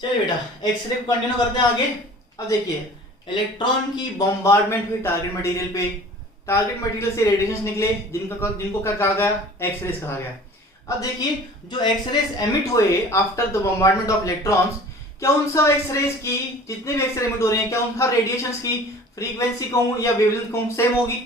चलिए बेटा, एक्सरे को कंटिन्यू करते हैं आगे। अब देखिए, इलेक्ट्रॉन की बॉम्बार्डमेंट हुई टारगेट मटेरियल पे, टारगेट मटेरियल से रेडिएशन निकले जिनको क्या कहा गया, एक्सरेज कहा गया। अब देखिए, जो एक्सरेज एमिट हुए after the bombardment of electrons, क्या उन सब एक्सरेज की, जितने भी एक्सरे एमिट हो रहे हैं, क्या उनका रेडिएशंस की फ्रीक्वेंसी कहूं या वेवलेंथ कहूं सेम होगी?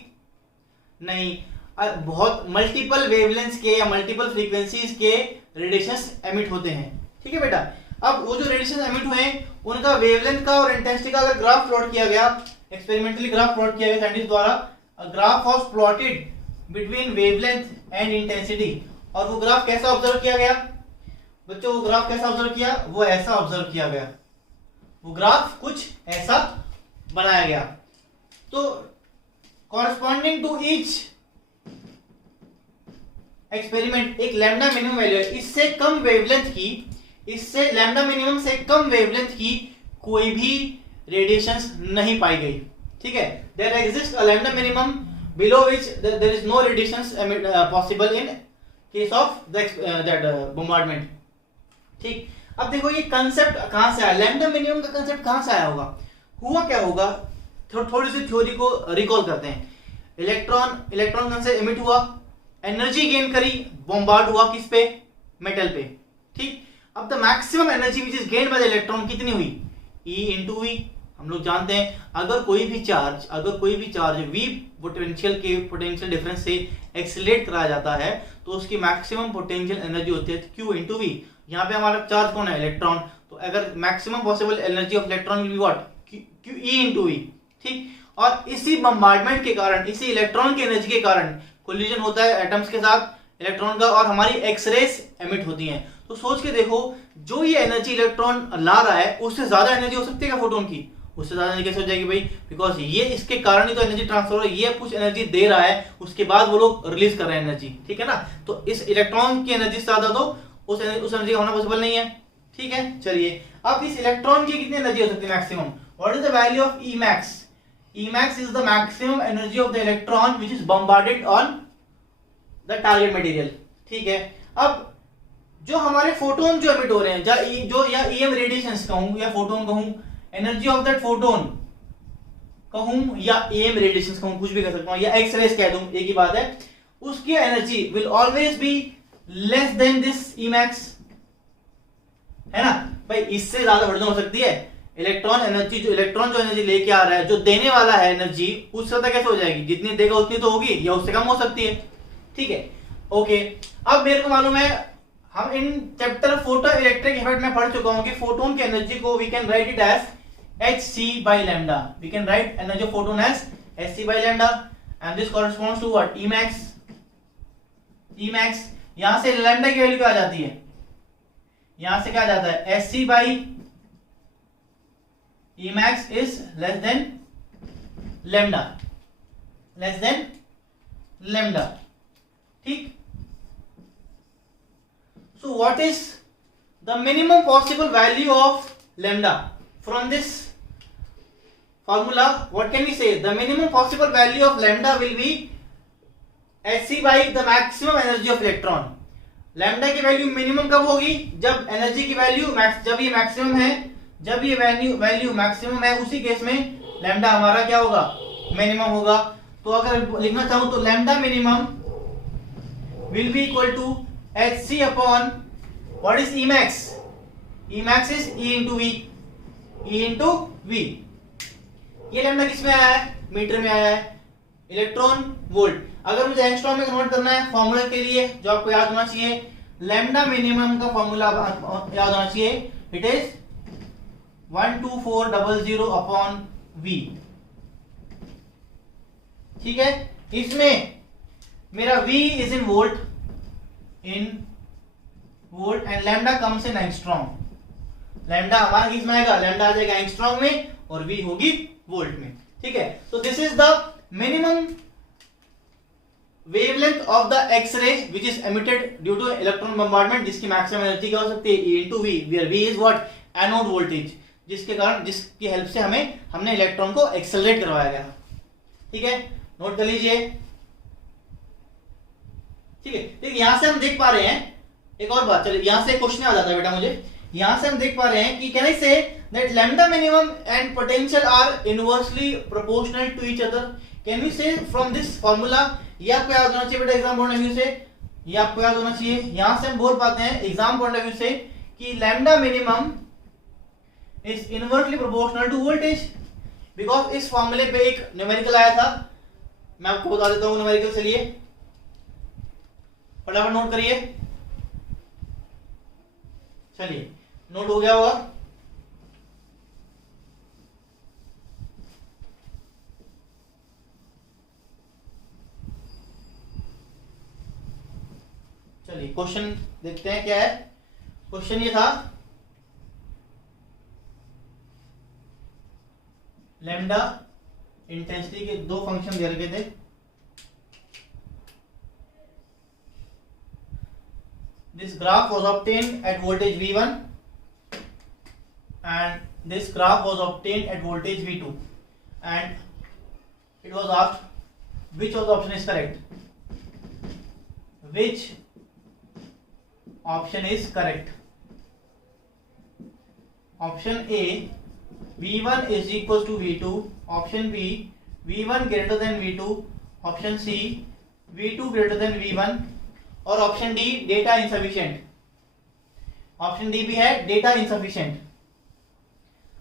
नहीं, बहुत मल्टीपल वेवलेंथ के या मल्टीपल फ्रीक्वेंसीज के रेडिएशंस एमिट होते हैं। ठीक है बेटा, अब वो जो रेडिएशन एमिट हुए उनका वेवलेंथ का और इंटेंसिटी का अगर ग्राफ प्लॉट किया गया, एक्सपेरिमेंटली ग्राफ प्लॉट किया गया साइंटिस्ट द्वारा, graph was plotted between wavelength and intensity, और वो ग्राफ कैसा ऑब्जर्व किया गया बच्चों? वो ग्राफ कैसा ऑब्जर्व किया? वो ऐसा ऑब्जर्व किया गया, वो ग्राफ कुछ ऐसा बनाया गया। तो कॉरस्पॉन्डिंग टू ईच एक्सपेरिमेंट एक लैम्डा मिनिमम वैल्यू है, इससे कम वेवलेंथ की, इससे लैम्डा मिनिमम से कम वेवलेंथ की कोई भी रेडिएशंस नहीं पाई गई। ठीक है, there exist a lambda minimum below which there is no radiations possible in case of that bombardment. ठीक, अब देखो ये कांसेप्ट कहां से आया, लैम्डा मिनिमम का कांसेप्ट कहां से आया होगा? हुआ क्या होगा, थोड़ी सी थ्योरी को रिकॉल करते हैं। इलेक्ट्रॉन कहां से एमिट हुआ, एनर्जी गेन करी, बॉम्बार्ड हुआ किस पे? मेटल पे। ठीक, अब the maximum energy which is gained by the electron कितनी हुई? E into V. हम लोग जानते हैं अगर कोई भी चार्ज V पोटेंशियल डिफरेंस से एक्सीलरेट कराया जाता है तो उसकी मैक्सिमम पोटेंशियल एनर्जी होती है Q इंटू वी। यहाँ पे हमारा चार्ज कौन है? इलेक्ट्रॉन। तो अगर maximum possible energy of electron will be what? E into V. ठीक, और इसी बम्बार्डमेंट के कारण, इसी इलेक्ट्रॉन की एनर्जी के कारण कोलिजन होता है एटम्स के साथ इलेक्ट्रॉन का, और हमारी एक्सरेज एमिट होती हैं। तो सोच के देखो, जो ये एनर्जी इलेक्ट्रॉन ला रहा है उससे ज्यादा एनर्जी हो सकती है क्या फोटोन की? उससे ज्यादा एनर्जी कैसे हो जाएगी भाई? बिकॉज ये इसके कारण ही तो एनर्जी ट्रांसफर हो रहा है, ये कुछ एनर्जी दे रहा है, उसके बाद वो लोग रिलीज कर रहे हैं एनर्जी। ठीक है ना, तो इस इलेक्ट्रॉन की एनर्जी से ज्यादा तो उस एनर्जी का होना पॉसिबल नहीं है। ठीक है, चलिए अब इस इलेक्ट्रॉन की कितनी एनर्जी हो सकती है maximum? What is the value of E max? E max is the maximum energy of the electron which is bombarded on the target material। ठीक है, अब जो हमारे फोटोन जो एमिट हो रहे हैं, जो या EM रेडिएशंस कहूं या फोटोन कहूं, एनर्जी ऑफ दैट फोटोन कहूं या EM रेडिएशंस कहूं, कुछ भी कह सकता हूं, या एक्स रेज कह दूं, एक ही बात है, उसकी energy will always be less than this E max, है ना भाई? इससे ज्यादा बढ़ हो सकती है इलेक्ट्रॉन जो एनर्जी लेके आ रहा है, जो देने वाला है एनर्जी, उससे ज्यादा कैसे हो जाएगी? जितनी देगा उतनी तो होगी, या उससे कम हो सकती है। ठीक है, ओके। अब मेरे को मालूम है, हम in chapter photo electric effect में पढ़ चुका हूं कि फोटोन की एनर्जी को we can write it as hc by lambda। We can write energy of photon as hc by lambda and this corresponds to what? E max। यहां से lambda की वैल्यू क्या आ जाती है? यहां से क्या आ जाता है? hc by E max is less than lambda। ठीक, so what is the minimum possible value of lambda? From this formula what can we say? The minimum possible value of lambda will be hc by the maximum energy of electron। lambda की value minimum कब होगी? जब energy की value जब ये maximum है, जब ये वैल्यू मैक्सिमम है, उसी केस में लैम्डा हमारा क्या होगा? मिनिमम होगा। तो अगर लिखना चाहूं तो lambda minimum will be equal to hc upon what is E max? E max is E into V. ये लैम्डा किस में आया है? मीटर में आया है, इलेक्ट्रॉन वोल्ट। अगर मुझे एंगस्ट्रॉम में कन्वर्ट करना है फॉर्मूला के लिए, जो आपको याद होना चाहिए, लैम्डा मिनिमम का फॉर्मूला याद होना चाहिए, इट इज 12400 अपॉन V। ठीक है, इसमें मेरा V is in volt and lambda comes in angstrom. Lambda हमारा किसमें आएगा? लैम्डा आ जाएगा एंगस्ट्रॉम में और V होगी वोल्ट में। ठीक है, तो this is the minimum wavelength of the X ray which is emitted due to electron bombardment, जिसकी मैक्सिमम एनर्जी क्या हो सकती है? E into V, where V is what? Anode voltage, जिसकी हेल्प से हमने इलेक्ट्रॉन को एक्सेलरेट करवाया गया। ठीक है, नोट कर लीजिए। ठीक है, यहां से हम देख पा रहे हैं एक और बात। चलिए, यहां से क्वेश्चन आ जाता है बेटा मुझे यहां से हम देख पा रहे हैं कि can I say that lambda minimum and potential are inversely proportional to each other. Can we say from this formula, ये आपको याद होना चाहिए बेटा एग्जाम पॉइंट ऑफ व्यू से, ये आपको याद होना चाहिए। यहां से हम बोल पाते हैं एग्जाम पॉइंट ऑफ व्यू से कि lambda minimum is inversely proportional to voltage, because इस फॉर्मूले पे एक न्यूमेरिकल आया था, मैं आपको बता देता हूं न्यूमेरिकल। चलिए फटाफट नोट करिए, चलिए नोट हो गया होगा। चलिए क्वेश्चन देखते हैं क्या है। क्वेश्चन ये था लैम्डा इंटेंसिटी के दो फंक्शन दे रखे थे। This graph was obtained at voltage V1 and this graph was obtained at voltage V2 and it was asked which of the option is correct. Which option is correct? Option A, V1 is equals to V2. Option B, V1 greater than V2. Option C, V2 greater than V1. और option D data insufficient. Option D भी है data insufficient.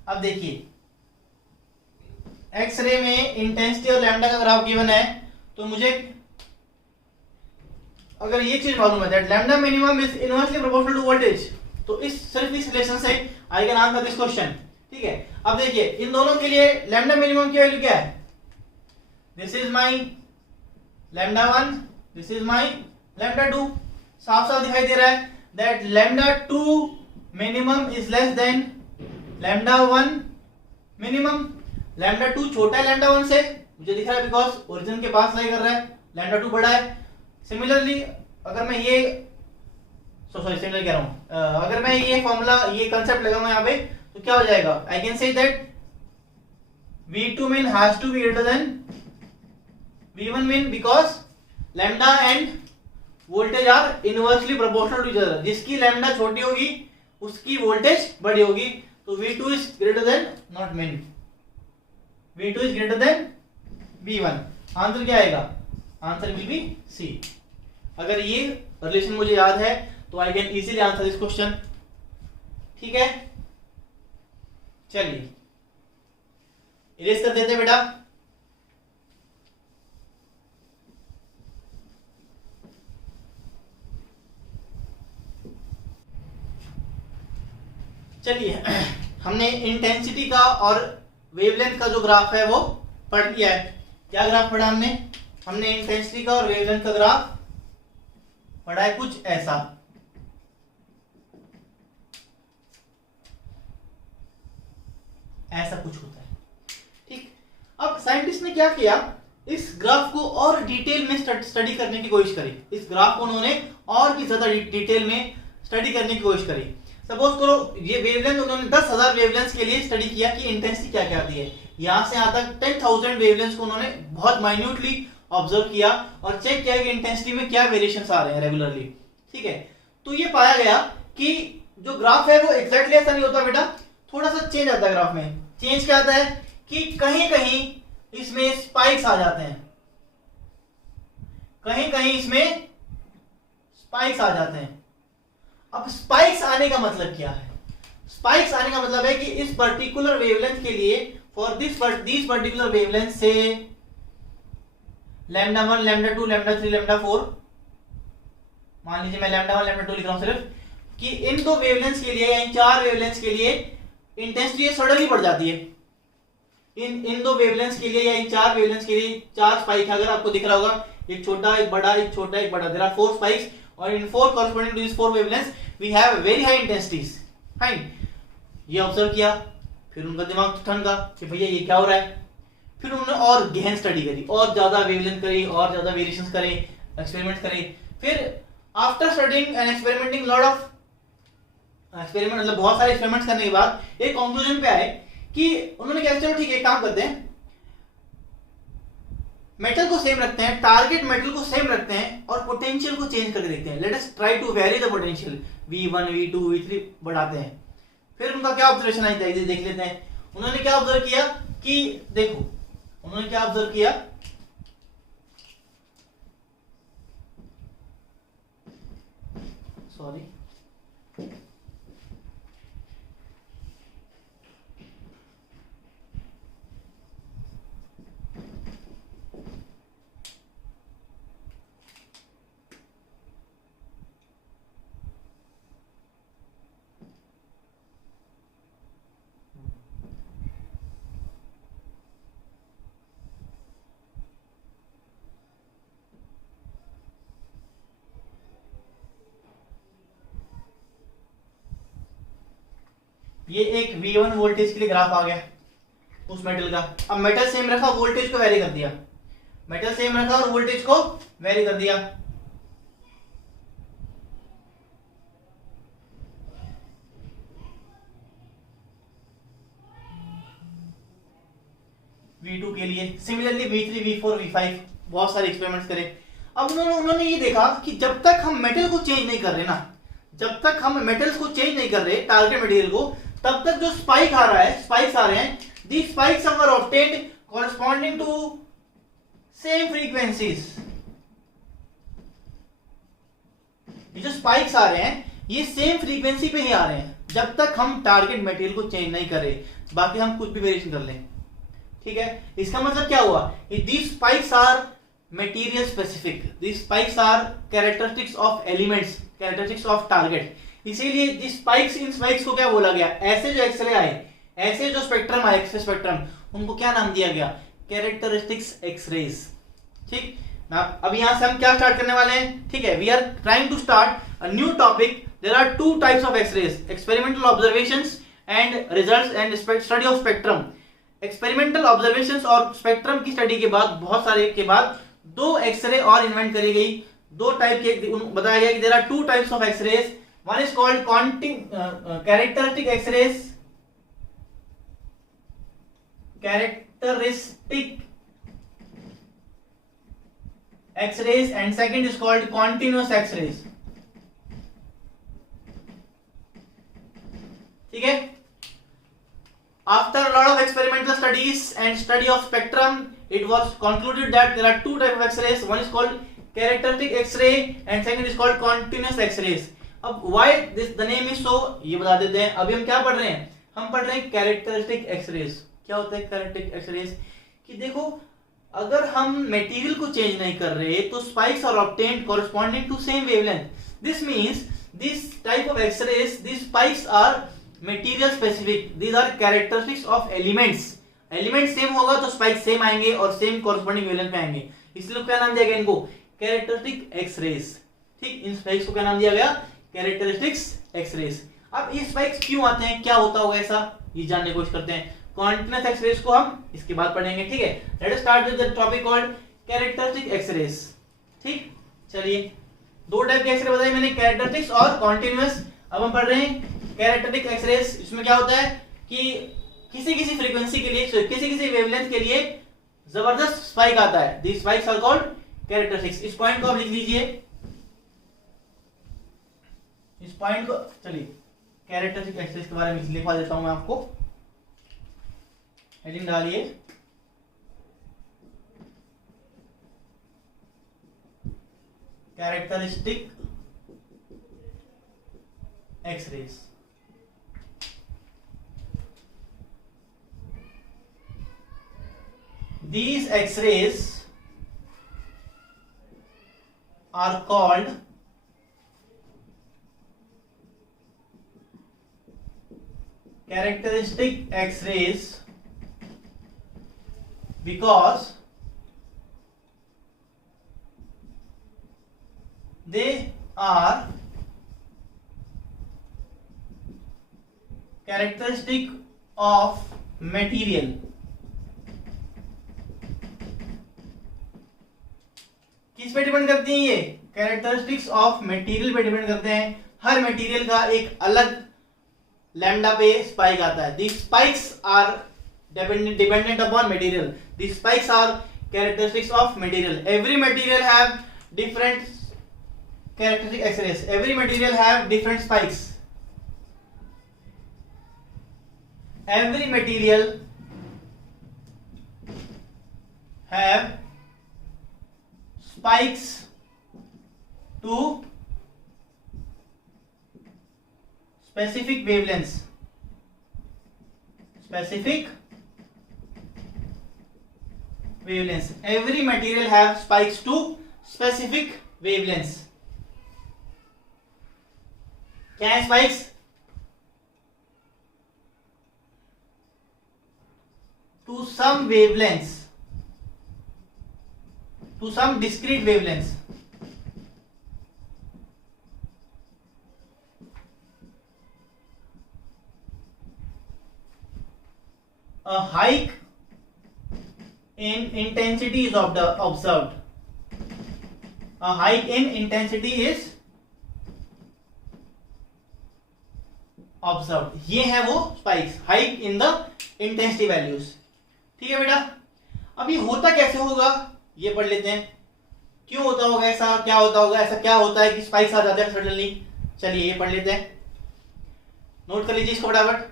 अब देखिए x ray में intensity और lambda का graph given है, तो मुझे अगर ये चीज मालूम है that lambda minimum is inversely proportional to voltage, तो सिर्फ इस रिलेशन से I can answer this question. ठीक है, अब देखिए इन दोनों के लिए लैम्डा मिनिमम की वैल्यू क्या है? This is my lambda 1, this is my lambda 2। साफ साफ दिखाई दे रहा है that lambda 2 minimum is less than lambda 1 minimum. Lambda 2 छोटा है लैम्डा 1 से, मुझे दिख रहा है बिकॉज ओरिजिन के पास लाई कर रहा है, लैम्डा 2 बड़ा है। सिमिलरली अगर मैं ये सिमिलर कह रहा हूं, अगर मैं ये फॉर्मूला ये कंसेप्ट लगाऊंगा यहाँ पे तो क्या हो जाएगा? I can say that V2 min has to be greater than V1 min because lambda and voltage are inversely proportional to each other. जिसकी लैम्डा छोटी होगी उसकी वोल्टेज बड़ी होगी, तो V2 is greater then not मिन, V2 is greater then V1। Answer क्या आएगा? Answer will be C. अगर ये रिलेशन मुझे याद है तो I can easily answer this question. ठीक है, चलिए इरेज कर देते बेटा। चलिए हमने इंटेंसिटी का और वेवलेंथ का जो ग्राफ है वो पढ़ लिया है। क्या ग्राफ पढ़ा हमने? हमने इंटेंसिटी का और वेवलेंथ का ग्राफ पढ़ा है कुछ ऐसा। ऐसा कुछ होता है। ठीक, अब साइंटिस्ट ने क्या किया, इस ग्राफ को और डिटेल में स्टडी करने की कोशिश करी। इस ग्राफ को उन्होंने और भी ज्यादा डिटेल में स्टडी करने की कोशिश करी। सपोज करो ये वेवलेंथ उन्होंने 10,000 वेवलेंथ्स के लिए स्टडी किया कि इंटेंसिटी क्या क्या आती है। यहां से यहां तक 10,000 वेवलेंथ्स को उन्होंने बहुत माइन्यूटली ऑब्जर्व किया और चेक किया कि इंटेंसिटी में क्या वेरिएशंस आ रहे हैं रेगुलरली। ठीक है, तो ये पाया गया कि जो ग्राफ है वो एग्जैक्टली ऐसा नहीं होता बेटा, थोड़ा सा चेंज आता है ग्राफ में। चेंज क्या आता है कि कहीं कहीं इसमें स्पाइक्स आ जाते हैं, कहीं कहीं इसमें स्पाइक्स आ जाते हैं। अब स्पाइक्स आने का मतलब क्या है? स्पाइक्स आने का मतलब है कि इस पर्टिकुलर वेवलेंथ के लिए फॉर दिस पर्टिकुलर वेवलेंथ से लैम्डा 1, लैम्डा 2, लैम्डा 3, लैम्डा 4, मान लीजिए मैं लैम्डा 1, लैम्डा 2 लिख रहा हूं सिर्फ, कि इन दो वेवलेंथ्स के लिए या इन चार वेवलेंथ्स के लिए इंटेंसिटी सडनली बढ़ जाती है। इन दो वेवलेंथ्स के लिए या इन चार वेवलेंथ्स के लिए चार स्पाइक, अगर आपको दिख रहा होगा एक छोटा एक बड़ा एक छोटा एक बड़ा, देयर आर 4 स्पाइक्स और in 4 corresponding to these 4 wavelengths we have very high intensities। Fine, ये ऑब्जर्व किया, फिर उनका दिमाग ठंडा कि भैया ये क्या हो रहा है। फिर उन्होंने और गहन स्टडी करी, और ज्यादा वेवलेंथ करी, और ज्यादा वेरिएशंस करे, एक्सपेरिमेंट करे। फिर after studying and experimenting lot of experiment, मतलब बहुत सारे एक्सपेरिमेंट्स करने के बाद एक कंक्लूजन पे आए कि उन्होंने क्या, चलो ठीक है एक काम करते हैं, मेटल को सेम रखते हैं, टारगेट मेटल को सेम रखते हैं और पोटेंशियल को चेंज करके देखते हैं। Let us try to vary the potential, V1 V2 V3 बढ़ाते हैं। फिर उनका क्या ऑब्जर्वेशन आई था, देख लेते हैं। उन्होंने क्या ऑब्जर्व किया कि देखो, उन्होंने क्या ऑब्जर्व किया, सॉरी ये एक V1 वोल्टेज के लिए ग्राफ आ गया उस मेटल का। अब मेटल सेम रखा, वोल्टेज को वेरी कर दिया, मेटल सेम रखा और वोल्टेज को वेरी कर दिया। V2 के लिए सिमिलरली V3 V4 V5 बहुत सारे एक्सपेरिमेंट्स करे। अब उन्होंने ये देखा कि जब तक हम मेटल को चेंज नहीं कर रहे ना, जब तक हम मेटल्स को चेंज नहीं कर रहे टारगेट मटेरियल को, तब तक जो स्पाइक आ रहा है, स्पाइक्स आ रहे हैं, the spikes were obtained corresponding to same frequencies. ये जो स्पाइक्स आ रहे हैं ये सेम फ्रीक्वेंसी पे ही आ रहे हैं जब तक हम टारगेट मटेरियल को चेंज नहीं कर रहे, बाकी हम कुछ भी वेरिएशन कर लें। ठीक है, इसका मतलब क्या हुआ, these spikes are material specific, these spikes are characteristics of elements, characteristics of target. इसीलिए इन स्पाइक्स को क्या बोला गया, ऐसे जो एक्सरे आए, ऐसे जो स्पेक्ट्रम आए, एक्सरे स्पेक्ट्रम, उनको क्या नाम दिया गया, कैरेक्टरिस्टिक्स एक्सरेज। ठीक, अब यहां से हम क्या स्टार्ट करने वाले हैं। ठीक है, we are trying to start a new topic. There are two types of X rays, experimental observations and results and study of spectrum. Experimental observations और स्पेक्ट्रम की स्टडी के बाद, बहुत सारे के बाद, दो एक्सरे और इन्वेंट करी गई, दो टाइप के बताया गया कि there are two types of X rays. One is called characteristic X-rays, characteristic X rays, and second is called continuous X rays. ठीक है, after a lot of experimental studies and study of spectrum, it was concluded that there are two types of x-rays. One is called characteristic x-ray and second is called continuous x-rays. अब why this the name is so, ये बता देते हैं। अभी हम क्या पढ़ रहे हैं, हम पढ़ रहे हैं कैरेक्टरिस्टिक एक्सरेज। क्या होता है कैरेक्टरिस्टिक एक्सरेज, कि देखो अगर हम मटेरियल को चेंज नहीं कर रहे तो spikes are obtained corresponding to same wavelength. This means this type of X rays, this spikes are material specific, these are characteristics of elements. Element same होगा तो स्पाइक सेम आएंगे और सेम कॉरस्पॉन्डिंग वेवलेंथ पे आएंगे, इसलिए क्या नाम दिया गया इनको, कैरेक्टरिस्टिक एक्सरेज। ठीक, इन स्पाइक्स को क्या नाम दिया गया, कैरेक्टरिस्टिक्स एक्सरेज। अब ये स्पाइक्स क्यों आते हैं, क्या होता होगा ऐसा, ये जानने की कोशिश करते हैं। कॉन्टिन्यूअस एक्सरेज को हम इसके बाद पढ़ेंगे। ठीक है, let us start with the topic called characteristic X rays. ठीक, चलिए दो टाइप के एक्सरे बताए मैंने, कैरेक्टरिस्टिक्स और कॉन्टिन्यूअस। अब हम पढ़ रहे हैं कैरेक्टरिस्टिक एक्सरेज। इसमें क्या होता है कि किसी फ्रीक्वेंसी के लिए, किसी वेवलेंथ के लिए जबरदस्त स्पाइक आता है, this spikes are called characteristics. इस पॉइंट को आप लिख लीजिए, इस पॉइंट को, चलिए कैरेक्टरिस्टिक एक्सरेज के बारे में लिखवा देता हूं मैं आपको, हेडिंग डालिए characteristic X rays. These X-rays are called characteristic X-rays because they are characteristic of material। किस पे डिपेंड करती हैं ये, कैरेक्टरिस्टिक्स ऑफ मटेरियल पे डिपेंड करते हैं। हर मटेरियल का एक अलग लैम्डा पे स्पाइक आता है। These spikes are dependent upon material. These spikes are characteristics of material. Every material have different characteristic X-rays. Every material have different spikes. Every material have spikes to specific wavelengths. Specific wavelengths. Every material have spikes to specific wavelengths. क्या है spikes? To some wavelengths, to some discrete wavelengths. A hike in intensity is observed. A hike in intensity is observed. ये है वो spikes, hike in the intensity values. ठीक है बेटा, अब ये होता कैसे होगा ये पढ़ लेते हैं. क्यों होता होगा ऐसा, क्या होता होगा ऐसा, क्या होता है कि स्पाइक्स आ जाते हैं सडनली. चलिए ये पढ़ लेते हैं, नोट कर लीजिए इसको फटाफट.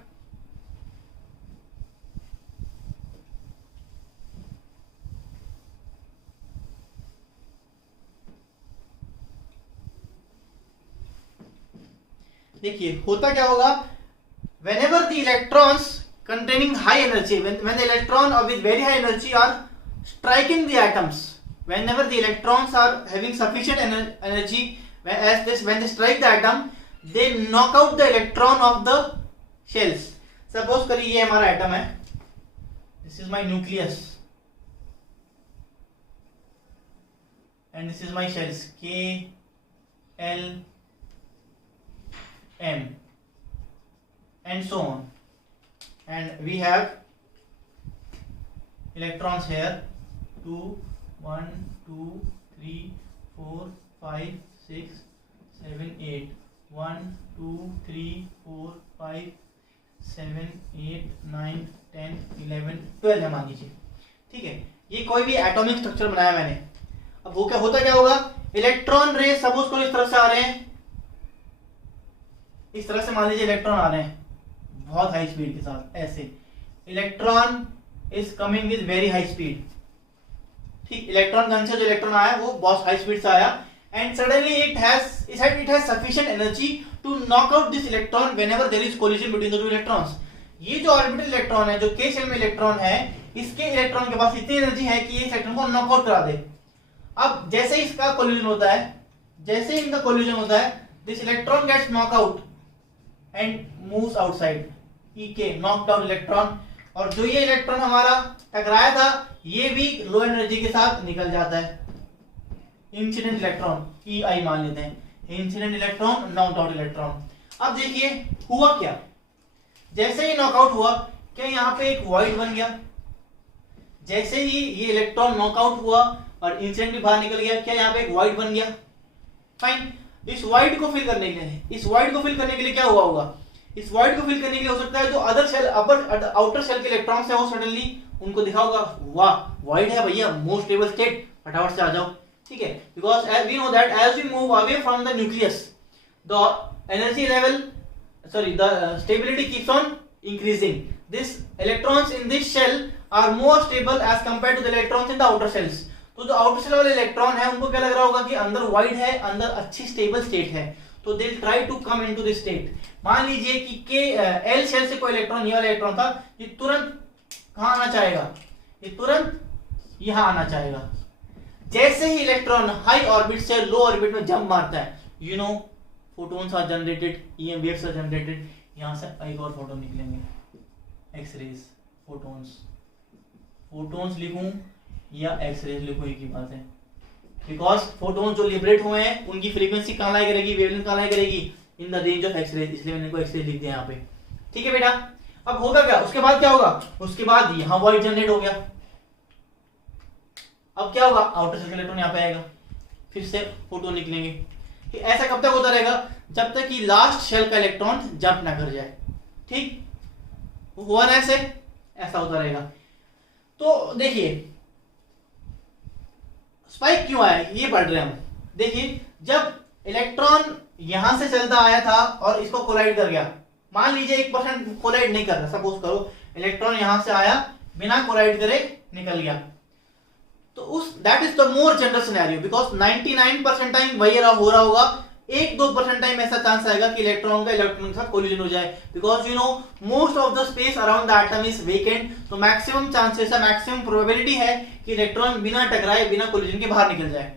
देखिए होता क्या होगा, whenever the electrons containing high energy, when the electron with very high energy are striking the atoms, whenever the electrons are having sufficient energy, when they strike the atom, they knock out the electron of the shells. Suppose करिए ये हमारा atom है, this is my nucleus and this is my shells K, L, M and so on, and we have electrons here 2, 1, 2, 3, 4, 5, 6, 7, 8, 1, 2, 3, 4, 5, 7, 8, 9, 10, 11, 12 है मान लीजिए. ठीक है, ये कोई भी एटॉमिक स्ट्रक्चर बनाया मैंने. अब वो क्या होता, क्या होगा, इलेक्ट्रॉन रे सपोज को इस तरह से आ रहे हैं, इस तरह से मान लीजिए इलेक्ट्रॉन आ रहे हैं बहुत हाई स्पीड के साथ. ऐसे electron is coming with very high speed. ठीक, इलेक्ट्रॉन गन से जो इलेक्ट्रॉन आया वो बहुत हाई स्पीड से आया, and suddenly it has sufficient energy to knock out this electron whenever there is collision between the two electrons. ये जो ऑर्बिटल इलेक्ट्रॉन है, जो के शेल में इलेक्ट्रॉन है, इसके इलेक्ट्रॉन के पास इतनी एनर्जी है कि ये इस इलेक्ट्रॉन को नॉक आउट करा दे. अब जैसे इसका कोलिजन होता है, जैसे इनका कोलिजन होता है, this electron gets knock out and moves outside. EK knocked out electron. और जो ये इलेक्ट्रॉन हमारा टकराया था ये भी लो एनर्जी के साथ निकल जाता है. इंसिडेंट इलेक्ट्रॉन EI मान लेते हैं, incident electron, knocked out electron. अब देखिए हुआ क्या, जैसे ही नॉकआउट हुआ क्या यहाँ पे एक वॉइड बन गया. जैसे ही ये इलेक्ट्रॉन नॉकआउट हुआ और इंसिडेंट भी बाहर निकल गया, क्या यहाँ पे एक वॉइड बन गया. फाइन, इस वॉइड को फिल करने के लिए, इस वॉइड को फिल करने के लिए क्या हुआ होगा, इस वॉइड को फिल करने के लिए हो सकता है जो अदर शेल, आउटर शेल के इलेक्ट्रॉन्स है वो सडनली उनको दिखा होगा, वाह वॉइड है भैया, मोस्ट स्टेबल स्टेट, फटाफट से आ जाओ. ठीक है, because as we know that as we move away from the nucleus the energy level, the stability keeps on increasing. This electrons in this shell are more stable as compared to the electrons in the outer shells. तो जो outer shell वाले electron है उनको क्या लग रहा होगा कि अंदर वाइड है, अंदर अच्छी स्टेबल स्टेट है, तो they try to come into this state. मान लीजिए कि के एल शेल से कोई इलेक्ट्रॉन, ये वाला इलेक्ट्रॉन था, ये तुरंत कहां आना चाहेगा, ये तुरंत यहां आना चाहेगा. जैसे ही इलेक्ट्रॉन हाई ऑर्बिट से लो ऑर्बिट में जंप मारता है, you know photons are generated, EM waves are generated. यहां से एक और फोटोन निकलेंगे, एक्सरेज, फोटोन्स. फोटोन्स लिखूं या एक्सरेज लिखूं एक ही बात है, बिकॉज फोटोन जो लिबरेट हुए हैं उनकी फ्रीक्वेंसी कहां लाई करेगी, वेवलेंथ कहां लाई करेगी, in the range of X rays, इसलिए मैंने इनको एक्सरेज लिख दिया यहाँ पे. ठीक है बेटा, अब होगा क्या, उसके बाद क्या होगा, उसके बाद यहाँ वॉइड जनरेट हो गया. अब क्या होगा, आउटर शेल इलेक्ट्रॉन यहाँ पे आएगा, फिर से फोटोन निकलेंगे. कि ऐसा कब तक होता रहेगा, जब तक कि लास्ट शेल का इलेक्ट्रॉन जंप ना कर जाए. ठीक हुआ ना, ऐसे ऐसा होता रहेगा. तो देखिए स्पाइक क्यों आया ये पढ़ रहे हैं हम। देखिए जब इलेक्ट्रॉन यहां से चलता आया था और इसको कोलाइड कर गया, मान लीजिए 1% कोलाइड नहीं कर रहा, सपोज करो इलेक्ट्रॉन यहां से आया बिना कोलाइड करे निकल गया, तो उस that is the more general scenario because 99% time वही हो रहा होगा, 1-2% टाइम ऐसा चांस आएगा कि इलेक्ट्रॉन का इलेक्ट्रॉन के साथ कोलिजन हो जाए, because you know most of the space around the atom is vacant, तो मैक्सिमम चांसेस है, मैक्सिमम प्रोबेबिलिटी है कि इलेक्ट्रॉन बिना टकराए बिना कोलिजन के बाहर निकल जाए।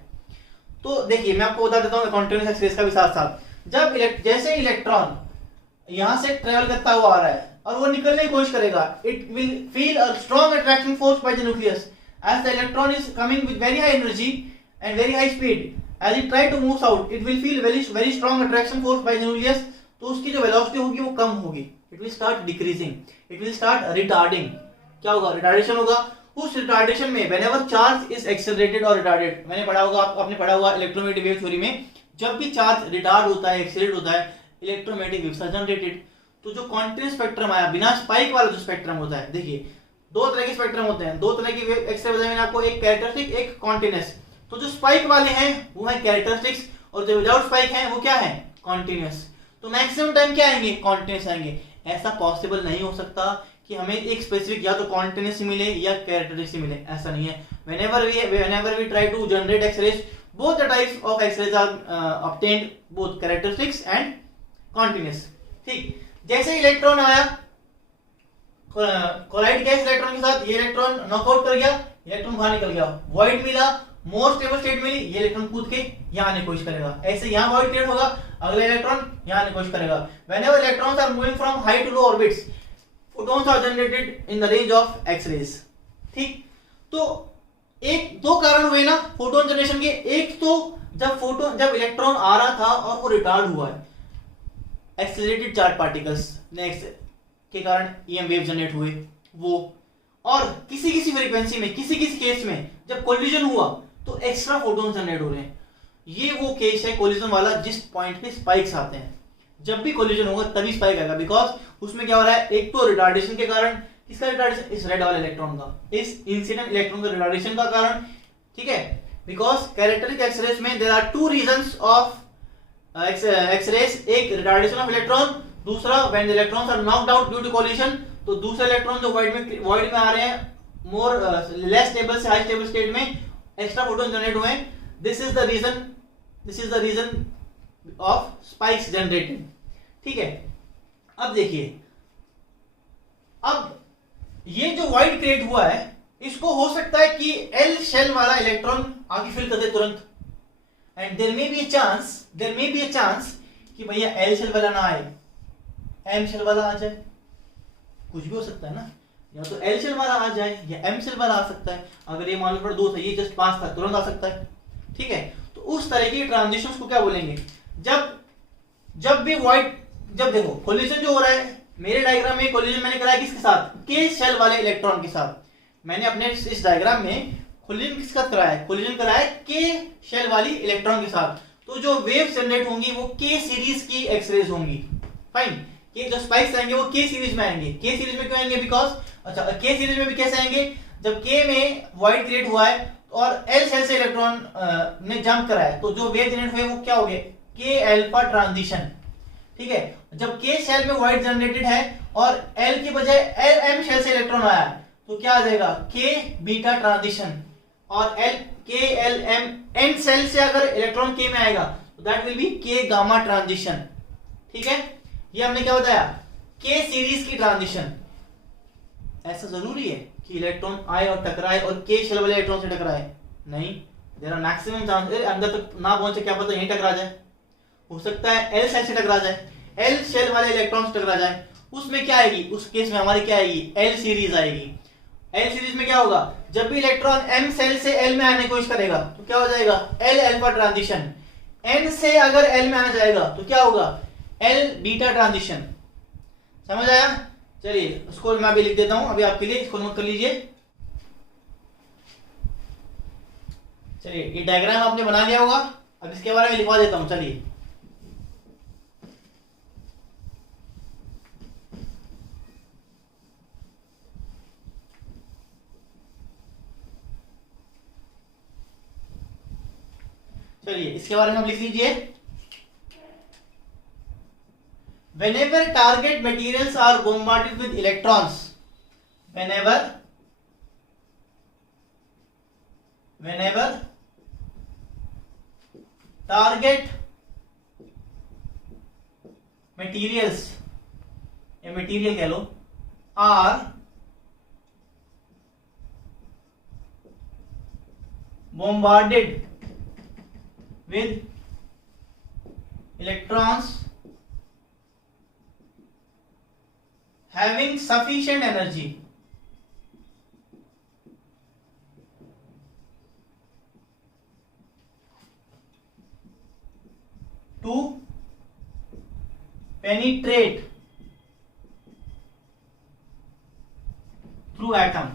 तो देखिए मैं आपको बता देता हूँ कॉन्टिन्यूस एक्सरेज का भी साथ साथ, जब जैसे इलेक्ट्रॉन यहां से ट्रेवल करता हुआ आ रहा है और वो निकलने की कोशिश करेगा, it will feel a strong attraction force by the nucleus as the electron is coming with very high energy and very high speed, as it try to move out it will feel very strong attraction force by the nucleus, तो उसकी जो velocity होगी वो कम होगी, it will start decreasing, it will start retarding, क्या होगा retardation होगा। उस रिटार्डेशन में whenever charge is accelerated or retarded, मैंने पढ़ा होगा आपने पढ़ा होगा इलेक्ट्रोमैग्नेटिक वेव थ्योरी में, जब भी चार्ज रिटार्ड होता है एक्सेलरेट होता है इलेक्ट्रोमैग्नेटिक वेव्स आर जनरेटेड। तो जो कॉन्टिन्यूस स्पेक्ट्रम आया बिना स्पाइक वाला जो स्पेक्ट्रम होता है, देखिए दो तरह के स्पेक्ट्रम होते हैं, दो तरह की वेव एक्सरे बताया मैंने आपको, एक कैरेक्टरिस्टिक एक कॉन्टिन्यूस। तो जो स्पाइक वाले हैं वो है कैरेक्टरिस्टिक्स और जो विदाउट स्पाइक हैं वो क्या है कॉन्टिन्यूस। तो मैक्सिमम टाइम क्या आएंगे कॉन्टिन्यूस आएंगे। ऐसा पॉसिबल नहीं हो सकता कि हमें एक स्पेसिफिक या तो कॉन्टिन्यूस मिले या कैरेक्टरिस्टिक मिले, ऐसा नहीं है। whenever we try to generate x-rays, both the types of x-rays are obtained both characteristics and continuous। ठीक, जैसे इलेक्ट्रॉन आया कोलाइड किया इलेक्ट्रॉन के साथ, ये इलेक्ट्रॉन नॉकआउट कर गया, इलेक्ट्रॉन बाहर निकल गया, वॉइड मिला, मोर स्टेबल स्टेट मिली, ये इलेक्ट्रॉन कूद के यहां आने की कोशिश करेगा, ऐसे यहां वॉइड क्रिएट होगा, अगला इलेक्ट्रॉन यहां आने की कोशिश करेगा। whenever electrons are moving from high to low orbits, photons are generated in the range of x-rays। ठीक, तो एक दो कारण हुए ना फोटोन जनरेशन के, एक तो जब इलेक्ट्रॉन आ रहा था और वो रिटार्ड हुआ है, एक्सेलरेटेड चार्ज पार्टिकल्स नेक्स्ट के कारण ईएम वेव जनरेट हुए वो, और किसी किसी फ्रीक्वेंसी में किसी किसी केस में जब कोलिजन हुआ तो एक्स्ट्रा फोटोन जनरेट हो रहे हैं। ये वो केस है कोलिजन वाला जिस पॉइंट पे स्पाइक्स आते हैं। जब भी कोलिजन होगा तभी स्पाइक आएगा, बिकॉज उसमें क्या हो रहा है, एक तो रिटार्डेशन के कारण, किसका रिटार्डेशन, इस रेड वाले इलेक्ट्रॉन का, इस इंसिडेंट इलेक्ट्रॉन का रिटार्डेशन का कारण। ठीक है, बिकॉज कैरेक्टरिस्टिक एक्सरेज में there are two reasons of X rays, एक रिटार्डेशन ऑफ इलेक्ट्रॉन, दूसरा when the electrons are knocked out due to collision, तो दूसरे इलेक्ट्रॉन जो वॉइड में आ रहे हैं मोर लेस स्टेबल से हाई स्टेबल स्टेट में एक्स्ट्रा फोटोन जनरेट हुए हैं। This is the reason of spikes generated. ठीक है, अब देखिए, अब ये जो वॉइड क्रिएट हुआ है इसको हो सकता है कि एल शेल वाला इलेक्ट्रॉन आगे फिल कर दे तुरंत, and there may be a chance कि भैया एल शेल वाला ना आए, एम शेल वाला आ जाए, कुछ भी हो सकता है ना, या तो एल शेल वाला आ जाए या एम शेल वाला आ सकता है। अगर ये मान लो पर 2 था, ये जस्ट 5 था, तुरंत आ सकता है। ठीक है, तो उस तरह की ट्रांजिशंस को क्या बोलेंगे, जब भी वॉइड, जब देखो कोलिजन जो हो रहा है, मेरे डायग्राम में कोलिजन मैंने कराया किसके साथ, के शेल वाले इलेक्ट्रॉन के साथ। मैंने अपने इस डायग्राम में कोलिजन किसके साथ कराया है, कोलिजन कराया है के शेल वाली इलेक्ट्रॉन के साथ। तो जो वेव जनरेट होंगी वो के सीरीज की एक्सरेज होंगी। फाइन, के जो स्पाइक्स आएंगे वो के सीरीज में आएंगे। के सीरीज में क्यों आएंगे, बिकॉज अच्छा के सीरीज में भी कैसे आएंगे, जब के में वॉइड क्रिएट हुआ है और एल शेल से इलेक्ट्रॉन ने जंप करा है, तो जो वेव जनरेट हुए वो क्या हो गए, के अल्फा ट्रांजिशन। ठीक है, जब के शेल में वॉइड जनरेटेड है और एल की बजाय एल एम शेल से इलेक्ट्रॉन आया तो क्या आ जाएगा, के बीटा ट्रांजिशन। और एल के एल एम एन शेल से अगर इलेक्ट्रॉन के में आएगा तो दैट विल बी के गामा ट्रांजिशन। ठीक है, ये हमने क्या बताया, के सीरीज की ट्रांजिशन। ऐसा जरूरी है कि इलेक्ट्रॉन आए और टकराए और के शेल वाले इलेक्ट्रॉन से टकराए, नहीं, देयर आर मैक्सिमम चांस अंदर तक ना पहुंचे, क्या पता यहीं टकरा जाए, हो सकता है एल शेल से टकरा जाए, एल शेल वाले इलेक्ट्रॉन से टकरा जाए। उसमें क्या आएगी, उस केस में हमारी क्या आएगी, एल सीरीज आएगी। एल सीरीज में क्या होगा, जब भी इलेक्ट्रॉन एम शेल से एल में आने की कोशिश करेगा तो क्या हो जाएगा, एल अल्फा ट्रांजिशन। एन से अगर एल में आना जाएगा तो क्या होगा, एल बीटा ट्रांजिशन। समझ आया, चलिए उसको मैं भी लिख देता हूं अभी आपके लिए, इसको नोट कर लीजिए। चलिए ये डायग्राम आपने बना लिया होगा, अब इसके बारे में लिखवा देता हूं। चलिए चलिए इसके बारे में आप लिख लीजिए। Whenever target materials are bombarded with electrons, whenever target materials या मटेरियल कह लो are bombarded with electrons having sufficient energy to penetrate through atom।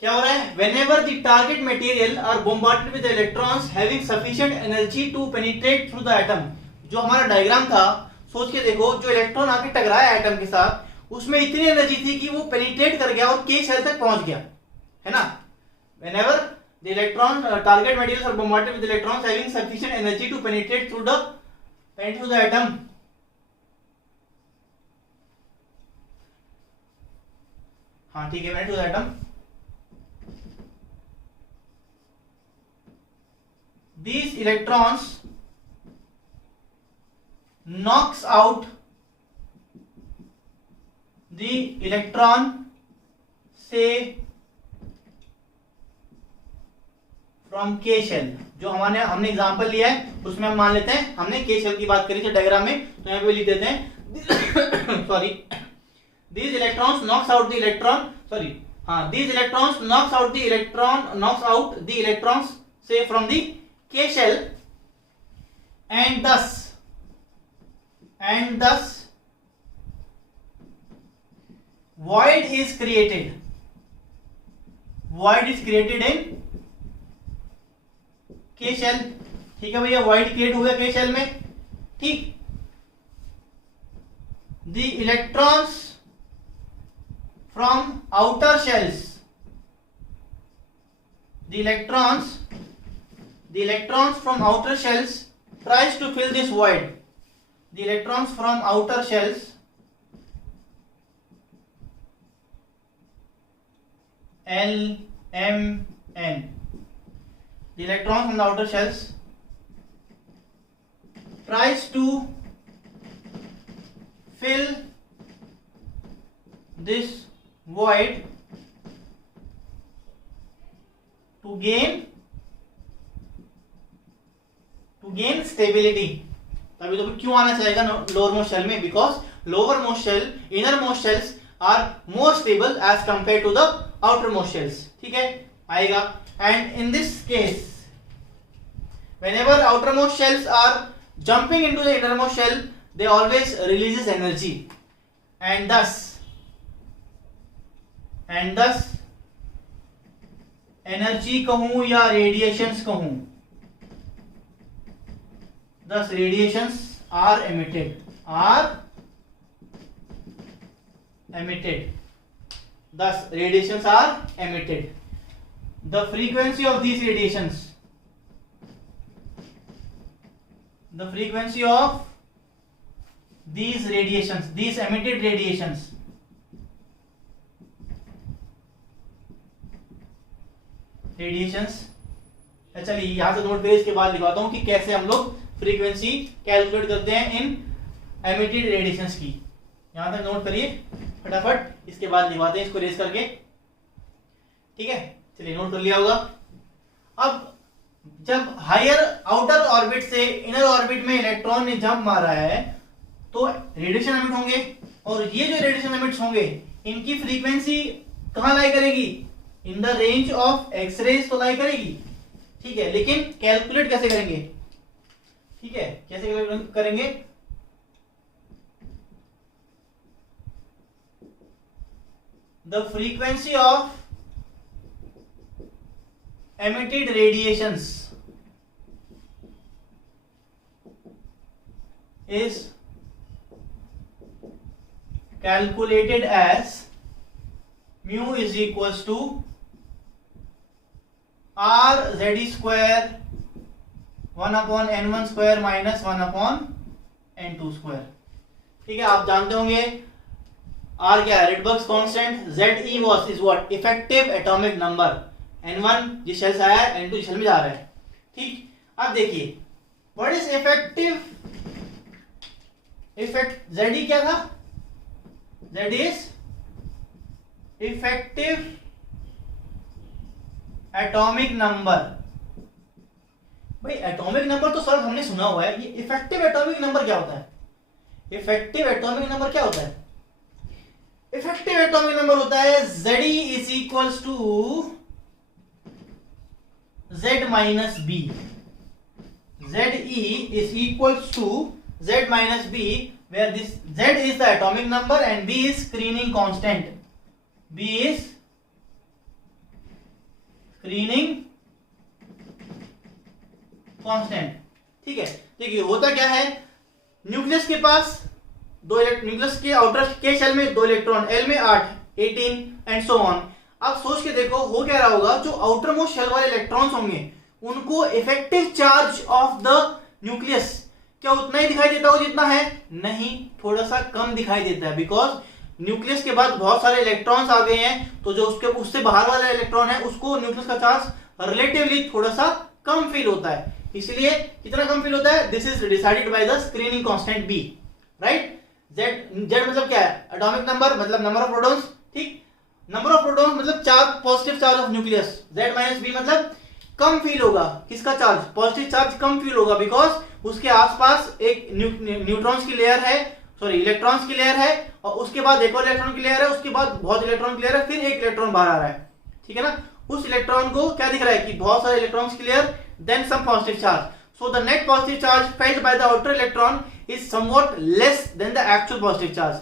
क्या हो रहा है? Whenever the target material are bombarded with electrons having sufficient energy to penetrate through the atom। जो हमारा diagram था, सोच के देखो, जो इलेक्ट्रॉन आके टकराया एटम के साथ, उसमें इतनी एनर्जी थी कि वो पेनिट्रेट कर गया और के शेल तक पहुंच गया, है ना। Whenever the electron target materials are bombarded with electrons having sufficient energy to penetrate through the atom। हाँ ठीक है, penetrate through the atom। These electrons knocks out the electron से फ्रॉम के शेल। जो हमने एग्जांपल लिया है उसमें हम मान लेते हैं हमने के शेल की बात करी थी डायग्राम में, तो यहाँ पे लिख देते हैं sorry, these electrons knocks out the electron, sorry, हाँ, these electrons knocks out the electrons say from the K shell and thus void is created in K shell। ठीक है भैया, void क्रिएट हुआ K shell में, ठीक। the electrons from outer shells from outer shells tries to fill this void। the electrons from outer shells LMN, the electrons from the outer shells tries to fill this void to gain stability। तभी तो क्यों आना चाहेगा lower most shell में? Because lower most shell, inner most shells are more stable as compare to the outer most shells. ठीक है, आएगा। And in this case whenever outermost shells are jumping into the innermost shell, they always releases energy and thus energy कहूं या radiations कहूं, thus radiations are emitted, thus radiations are emitted। the frequency of these radiations, these emitted radiations चलिए यहां से note करिए, इसके बाद लिखवाता हूं कि कैसे हम लोग फ्रीक्वेंसी कैलकुलेट करते हैं इन एमिटेड रेडिएशंस की। यहां तक नोट करिए फटाफट, इसके बाद लिखवाते हैं इसको रेस करके। ठीक है, चलिए नोट कर लिया होगा। अब जब हायर आउटर ऑर्बिट से इनर ऑर्बिट में इलेक्ट्रॉन ने जंप मारा है तो रेडिएशन एमिट होंगे, और ये जो रेडिएशन एमिट्स होंगे इनकी फ्रीक्वेंसी कहां लाई करेगी? In the range of X rays तो लाई करेगी। ठीक है, लेकिन कैलकुलेट कैसे करेंगे? ठीक है, कैसे कैलकुलेट करेंगे? The frequency of emitted radiations is calculated as mu is equals to R Z square 1/n1 square minus 1/n2 square. ठीक है, आप जानते होंगे आर क्या है, Rydberg's constant, Z e was is what, effective atomic number, n1 जिस shell से आया है, n2 जिस शेल में जा रहा है। ठीक, अब देखिए व्हाट इज इफेक्टिव, जेड ई क्या था, Z is effective atomic number. भाई एटॉमिक नंबर तो सर हमने सुना हुआ है, ये इफेक्टिव एटॉमिक नंबर क्या होता है? इफेक्टिव एटॉमिक नंबर क्या होता है? इफेक्टिव एटॉमिक नंबर होता है Ze is equals to Z minus b. Ze is equals to Z minus B, where this Z is the atomic number and B is screening constant. B is screening constant. ठीक है, देखिए होता क्या है, nucleus के पास दो nucleus के outer के शेल में 2 इलेक्ट्रॉन, L में 8, 18 एंड सो ऑन। आप सोच के देखो हो क्या रहा होगा, जो आउटर मोस्ट शेल वाले इलेक्ट्रॉन्स होंगे उनको effective charge of the nucleus क्या उतना ही दिखाई देता होगा जितना है? नहीं, थोड़ा सा कम दिखाई देता है, बिकॉज न्यूक्लियस के बाद बहुत सारे इलेक्ट्रॉन्स आ गए हैं, तो जो उसके उससे बाहर वाला इलेक्ट्रॉन है उसको न्यूक्लियस का चार्ज रिलेटिवली थोड़ा सा कम फील होता है। इसलिए कितना कम फील होता है? This is decided by the screening constant b, right. Z मतलब क्या है? एटॉमिक नंबर, मतलब नंबर ऑफ प्रोटॉन्स। ठीक, नंबर ऑफ प्रोटॉन्स मतलब charge, positive charge of nucleus. Z minus b मतलब कम फील होगा, किसका चार्ज? पॉजिटिव चार्ज कम फील होगा, बिकॉज उसके आसपास एक न्यूट्रॉन्स की लेयर है, सॉरी इलेक्ट्रॉन्स की लेयर है, और उसके बाद एक और इलेक्ट्रॉन की लेयर है, उसके बाद बहुत इलेक्ट्रॉन की लेयर है, फिर एक इलेक्ट्रॉन बाहर आ रहा है। ठीक है ना, उस इलेक्ट्रॉन को क्या दिख रहा है कि बहुत सारे इलेक्ट्रॉन्स की layer, then some positive charge, so the net positive charge felt by the outer electron is somewhat less than the actual positive charge.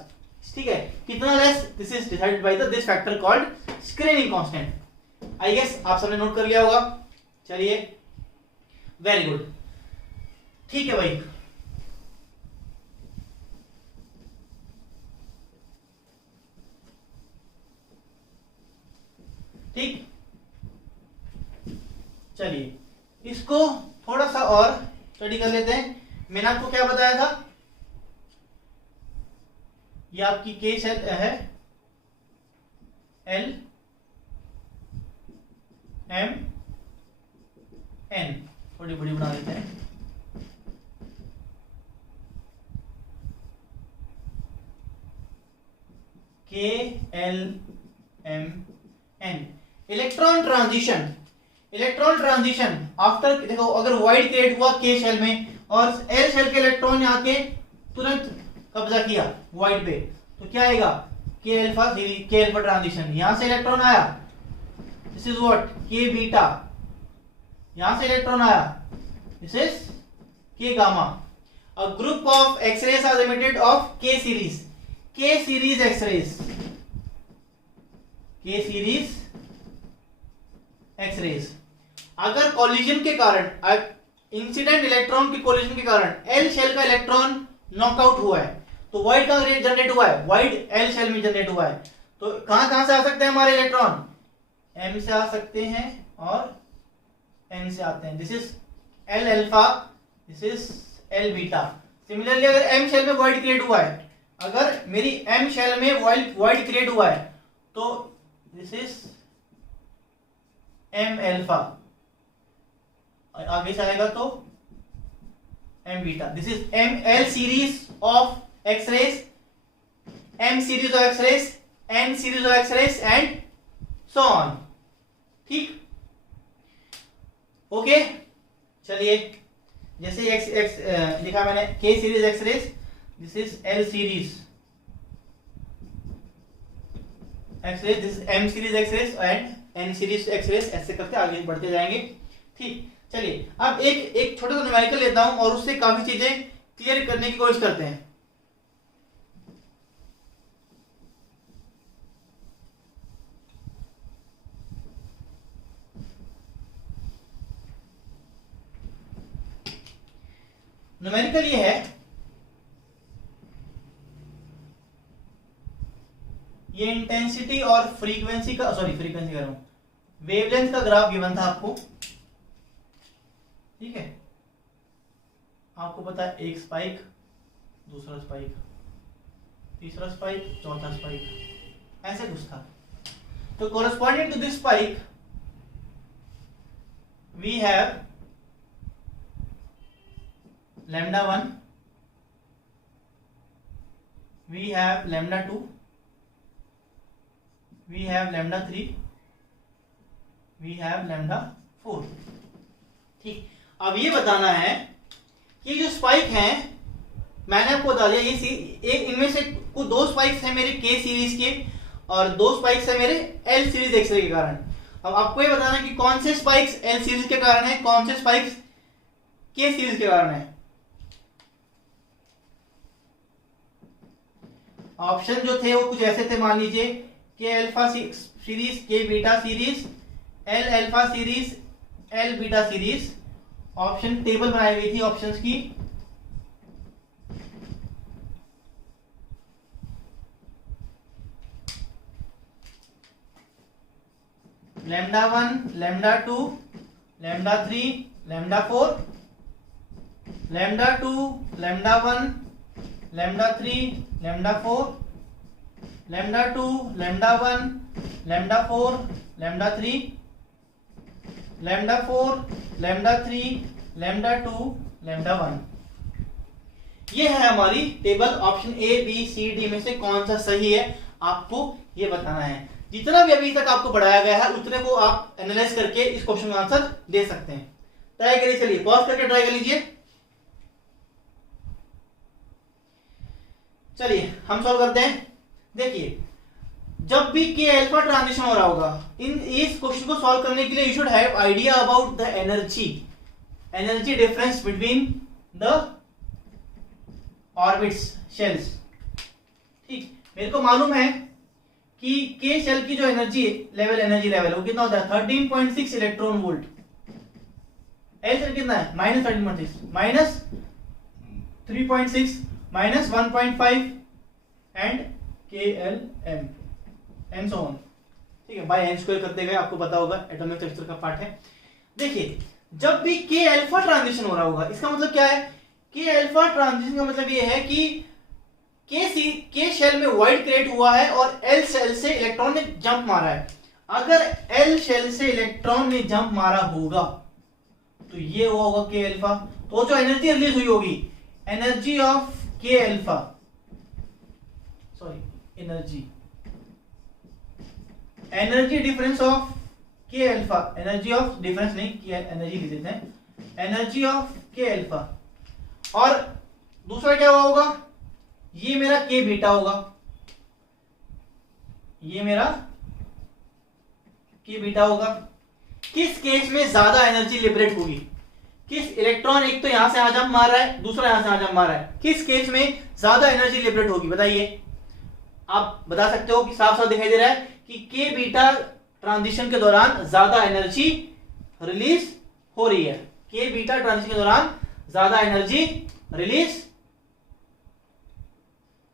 ठीक है, कितना less? This is decided by this factor called screening constant. I guess आप सबने note कर लिया होगा। चलिए, very good, ठीक है भाई। ठीक, चलिए इसको थोड़ा सा और स्टडी कर लेते हैं। मैंने आपको क्या बताया था, ये आपकी के शेल है, एल एम एन, थोड़ी बड़ी बना लेते हैं। K L M N, electron transition. Electron transition after, देखो अगर वाइड क्रिएट हुआ के शेल में और एल शेल के इलेक्ट्रॉन यहाँ के तुरंत कब्जा किया वाइड पे, तो क्या आएगा? के अल्फा ट्रांजिशन। यहां से इलेक्ट्रॉन आया, this is what, K beta. यहां से इलेक्ट्रॉन आया, this is K gamma. A group of X rays are emitted of K series, K series X rays, K series X rays. अगर कोलिजन के कारण, इंसिडेंट इलेक्ट्रॉन के कोलिजन के कारण एल शेल का इलेक्ट्रॉन नॉकआउट हुआ है, तो वाइड कहां जनरेट हुआ है? वाइड एल शेल में जनरेट हुआ है। तो कहां कहां से आ सकते हैं हमारे इलेक्ट्रॉन? एम से आ सकते हैं और एन से आते हैं। This is L alpha, this is L beta. Similarly अगर एम शेल में वाइड क्रिएट हुआ है, अगर मेरी एम शेल में वाइड क्रिएट हुआ है, तो दिस इज एम अल्फा, आगे से आएगा तो M beta. This is M L series of X rays, M series of X rays, N series of X rays and so on. ठीक, ओके। चलिए, जैसे एक्स लिखा मैंने K series X rays, this is L series X rays, this is M series X rays and N series X rays, ऐसे करते आगे बढ़ते जाएंगे। ठीक, चलिए अब एक छोटा सा न्यूमेरिकल लेता हूं और उससे काफी चीजें क्लियर करने की कोशिश करते हैं। न्यूमेरिकल ये है, ये इंटेंसिटी और फ्रीक्वेंसी का, सॉरी फ्रीक्वेंसी कह रहा हूं, वेवलेंथ का ग्राफ गिवन था आपको, ठीक है, आपको पता है एक स्पाइक, दूसरा स्पाइक, तीसरा स्पाइक, चौथा स्पाइक, ऐसे कुछ था। तो corresponding to this spike we have lambda 1, we have lambda 2, we have lambda 3, we have lambda 4। ठीक, अब ये बताना है कि जो स्पाइक हैं, मैंने आपको बता दिया ये एक इनमें से कुछ दो स्पाइक्स हैं मेरे के सीरीज के और दो स्पाइक्स है मेरे एल सीरीज एक्सरे के कारण। अब आपको ये बताना है कि कौन से स्पाइक्स एल सीरीज के कारण है, कौन से स्पाइक्स के सीरीज के कारण है। ऑप्शन जो थे वो कुछ ऐसे थे, मान लीजिए K alpha series, K beta series, L alpha series, L beta series. Option table बनाई हुई थी ऑप्शंस की। Lambda 1, lambda 2, lambda 3, lambda 4, lambda 2, lambda 1, lambda 3, lambda 4, lambda 2, lambda 1, lambda 4, lambda 3, lambda 4, lambda 3, lambda 2, lambda 1। ये है हमारी table. Option A B C D में से कौन सा सही है आपको ये बताना है। जितना भी अभी तक आपको पढ़ाया गया है उतने को आप एनालाइज करके इस क्वेश्चन का आंसर दे सकते हैं। ट्राई करिए, चलिए पॉज करके ट्राई कर लीजिए। चलिए हम सॉल्व करते हैं। देखिए, जब भी के अल्फा ट्रांजिशन हो रहा होगा, इस क्वेश्चन को सॉल्व करने के लिए you should have idea about the energy difference between the orbits shells. ठीक, मेरे को मालूम है कि के शेल की जो एनर्जी लेवल वो कितना होता है, 13.6 इलेक्ट्रॉन वोल्ट। एल शेल कितना है, -13.6 minus 3.6 minus 1.5 and K L M and so on. ठीक है, बाय एन स्क्वायर करते गए, आपको पता होगा एटॉमिक स्ट्रक्चर का पार्ट है। देखिए, जब भी के अल्फा ट्रांजिशन हो रहा होगा, इसका मतलब क्या है, के अल्फा ट्रांजिशन का मतलब ये है कि के शेल में वॉइड क्रिएट हुआ है और एल शेल से इलेक्ट्रॉन ने जंप मारा है। अगर एल शेल से इलेक्ट्रॉन ने जंप मारा होगा तो ये हुआ होगा के अल्फा। तो जो एनर्जी रिलीज हुई होगी, energy of K alpha, sorry energy difference of K alpha, energy of difference नहीं, एनर्जी लिख देते हैं, एनर्जी ऑफ के अल्फा। और दूसरा क्या होगा, ये मेरा के बीटा होगा, ये मेरा के बीटा होगा। किस केस में ज्यादा एनर्जी लिबरेट होगी, किस इलेक्ट्रॉन, एक तो यहां से यहां जंप मार रहा है, दूसरा यहां से यहां जंप मार रहा है, किस केस में ज्यादा एनर्जी लिबरेट होगी बताइए। आप बता सकते हो कि साफ साफ दिखाई दे रहा है कि के बीटा ट्रांजिशन के दौरान ज्यादा एनर्जी रिलीज हो रही है, के बीटा ट्रांजिशन के दौरान ज्यादा एनर्जी रिलीज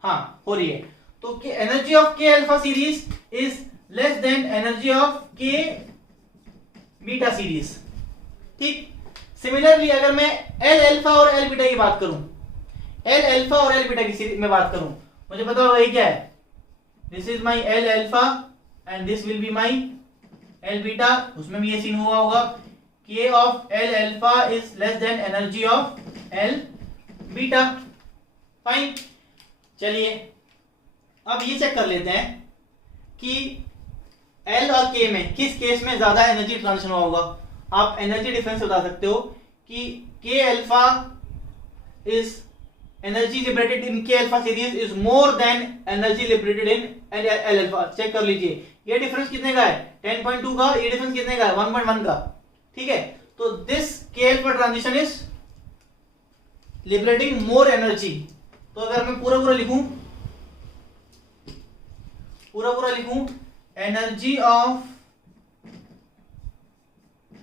हो रही है। तो energy of K alpha series is less than energy of K beta series. ठीक, सिमिलरली अगर मैं एल अल्फा और एल बीटा की बात करूं, एल अल्फा और एल बीटा की सीरीज में बात करूं, मुझे पता होगा ये क्या है, this is my L alpha and this will be my L beta. उसमें भी ये सीन हुआ होगा, के of L alpha is less than energy of L beta. Fine, चलिए अब ये चेक कर लेते हैं कि एल और के में किस केस में ज्यादा एनर्जी ट्रांसफर होगा। आप एनर्जी डिफरेंस बता सकते हो कि K alpha is energy liberated in K alpha series is more than energy liberated in L alpha. Check कर लीजिए, ये डिफरेंस कितने का है, 10.2 का, ये डिफरेंस कितने का है, 1.1 का। ठीक है, तो this K alpha transition is liberating more energy. तो अगर मैं पूरा लिखूं energy of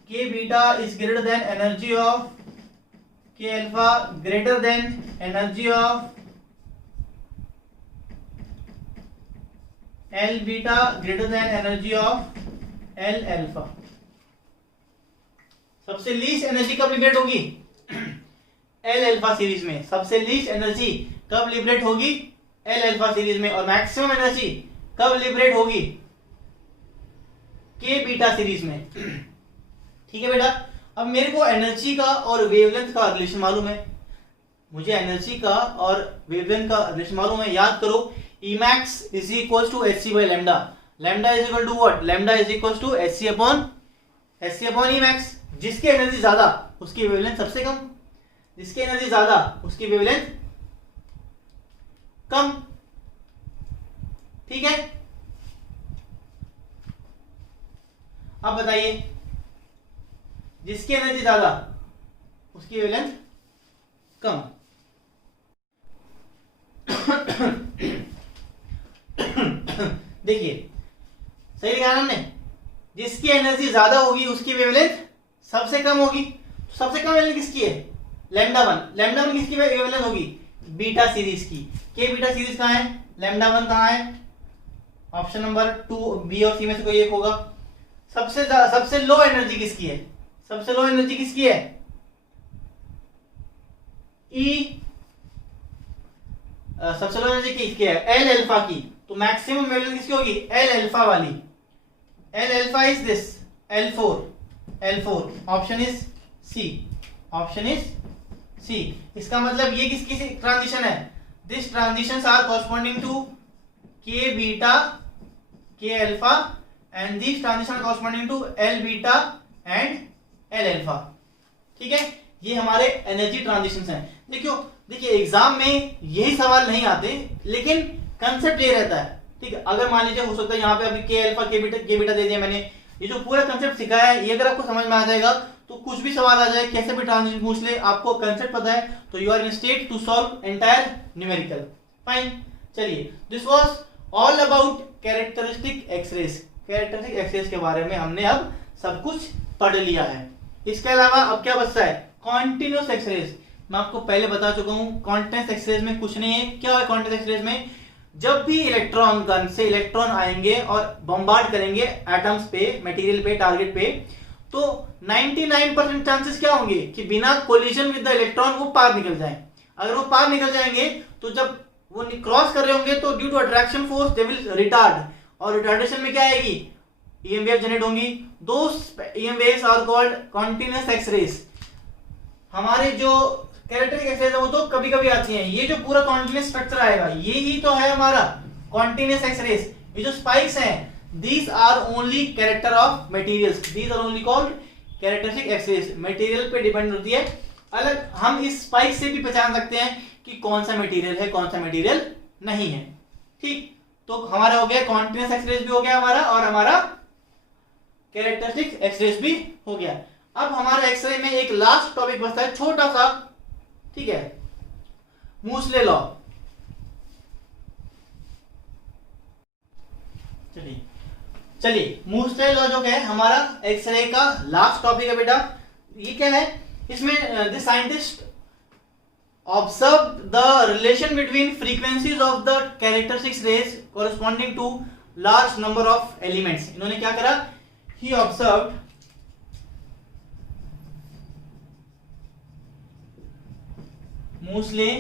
K beta is greater than energy of K alpha greater than energy of L beta greater than energy of L alpha. सबसे least energy कब liberate होगी? L alpha series में। सबसे लीस्ट एनर्जी कब liberate होगी? L alpha series में। और maximum energy कब लिबरेट होगी? के बीटा सीरीज में। ठीक है बेटा, अब मेरे को एनर्जी का और वेवलेंथ का रिलेशन मालूम है। मुझे एनर्जी का और वेवलेंथ का रिलेशन मालूम है। याद करो, Emax is equals to hc by lambda. Lambda is equal to what? Lambda is equals to hc upon Emax. जिसकी एनर्जी ज्यादा उसकी वेवलेंथ सबसे कम, जिसकी एनर्जी ज्यादा उसकी वेवलेंथ कम। ठीक है, अब बताइए, जिसकी एनर्जी ज्यादा उसकी वेवलेंथ कम। देखिए, सही लिखा है हमने। जिसकी एनर्जी ज्यादा होगी उसकी वेवलेंथ सबसे कम होगी। तो सबसे कम वेवलेंथ किसकी है? Lambda one. लैम्डा वन किसकी वेवलेंथ होगी? बीटा सीरीज की। के बीटा सीरीज कहाँ है? लैम्डा वन कहाँ है? ऑप्शन नंबर 2 बी और सी में से कोई एक होगा। सबसे लो एनर्जी किसकी है? सबसे लो एनर्जी किसकी है? ई। सबसे लो एनर्जी किसकी है? एल अल्फा की। तो मैक्सिमम वेवलेंथ किसकी होगी? एल अल्फा वाली। L alpha is this L4। Option is C. Option is C. इसका मतलब ये किसकी ट्रांजिशन है? This transitions are corresponding to K beta, K alpha, and this transition corresponding to L beta and L alpha. ठीक है, ये हमारे energy transitions हैं। देखिए एग्जाम में यही सवाल नहीं आते, लेकिन कंसेप्ट ये रहता है। ठीक है, अगर मान लीजिए हो सकता है यहाँ पे अभी के अल्फा के बीटा दे दिया मैंने, ये जो पूरा कंसेप्ट सिखाया है ये अगर आपको समझ में आ जाएगा तो कुछ भी सवाल आ जाए, कैसे भी ट्रांजिशन पूछ ले, आपको कंसेप्ट पता है तो you are in state to solve entire numerical. Fine, चलिए, this was all about characteristic X-rays. Characteristic X-rays के बारे में हमने अब सब कुछ पढ़ लिया है। इसके अलावा अब क्या बचता है? Continuous X-rays. मैं आपको पहले बता चुका हूं, कॉन्टिन्यूस एक्सरेज में कुछ नहीं है। क्या है कॉन्टिन्यूस एक्सरेज में? जब भी इलेक्ट्रॉन गन से इलेक्ट्रॉन आएंगे और बम्बार्ड करेंगे एटम्स पे, मटेरियल पे, टारगेट पे, तो 99% चांसेस क्या होंगे कि बिना कोलिजन विद द इलेक्ट्रॉन वो पार निकल जाएं। अगर वो पार निकल जाएंगे तो जब वो क्रॉस कर रहे होंगे तो due to attraction force they will retard, और रिटार्डेशन में क्या आएगी? ईएम वेव जनरेट होंगी। Those EM waves are called continuous X-rays. हमारे जो कैरेक्टरिस्टिक एक्स-रेज है वो तो कभी कभी आती हैं। ये जो पूरा कॉन्टिन्यूस स्ट्रक्चर आएगा ये ही तो है हमारा कॉन्टिन्यूस एक्स-रेज। ये जो स्पाइक्स हैं these are only character of materials, these are only called characteristic x-rays। Material पे डिपेंड होती है। अलग हम इस स्पाइक से भी पहचान सकते हैं कि कौन सा मटेरियल है, कौन सा मटेरियल नहीं है। ठीक, तो हमारा हो गया कॉन्टिन्यूस एक्स-रेज भी हो गया हमारा, और हमारा कैरेक्टरिस्टिक एक्स-रेज भी हो गया। अब हमारा एक्स-रे में एक लास्ट टॉपिक बचता है छोटा सा, ठीक है, मूसले लॉ। चलिए मूसले लॉ जो है हमारा एक्सरे का लास्ट टॉपिक है बेटा। ये क्या है? इसमें the scientist observe the relation between frequencies of the characteristics rays corresponding to large number of elements. इन्होंने क्या करा? He observed Moseley